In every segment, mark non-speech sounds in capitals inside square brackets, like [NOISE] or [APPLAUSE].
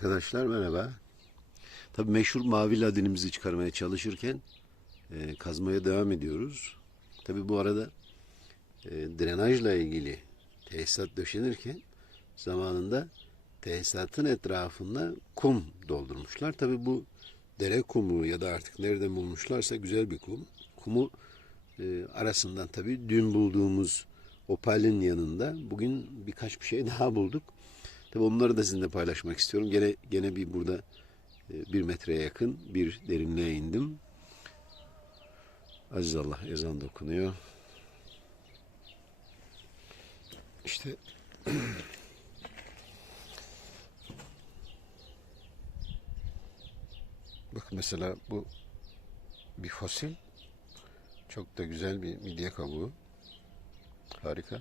Arkadaşlar merhaba. Tabii meşhur mavi ladinimizi çıkarmaya çalışırken e, kazmaya devam ediyoruz. Tabii bu arada e, drenajla ilgili tesisat döşenirken zamanında tesisatın etrafında kum doldurmuşlar. Tabii bu dere kumu ya da artık nereden bulmuşlarsa güzel bir kum. Kumu e, arasından tabii dün bulduğumuz opalin yanında bugün birkaç bir şey [LAUGHS] daha bulduk. Tabii onları da sizinle paylaşmak istiyorum. Gene gene bir burada e, bir metreye yakın bir derinliğe indim. Aziz Allah ezan da okunuyor. İşte [CLEARS THROAT] Bak mesela bu bir fosil. Çok da güzel bir midye kabuğu. Harika.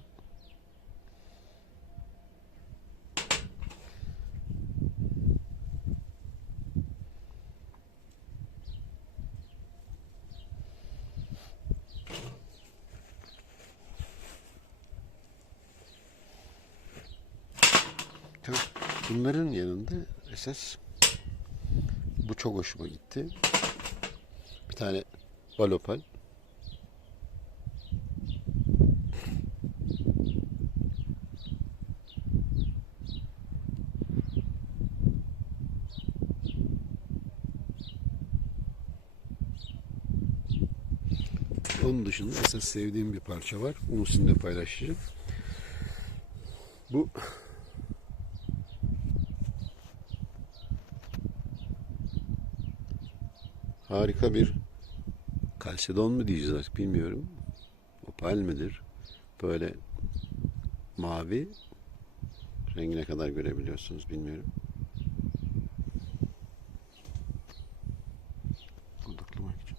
Tabii bunların yanında esas bu çok hoşuma gitti. Bir tane balopal. Onun dışında esas sevdiğim bir parça var. Onu sizinle paylaşacağım. Bu harika bir kalsedon mu diyeceğiz artık bilmiyorum. Opal midir? Böyle mavi rengine kadar görebiliyorsunuz bilmiyorum. Odaklamak için.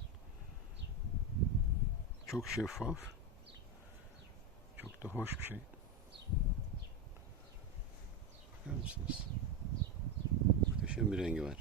Çok şeffaf. Çok da hoş bir şey. Bakar mısınız? Muhteşem bir rengi var.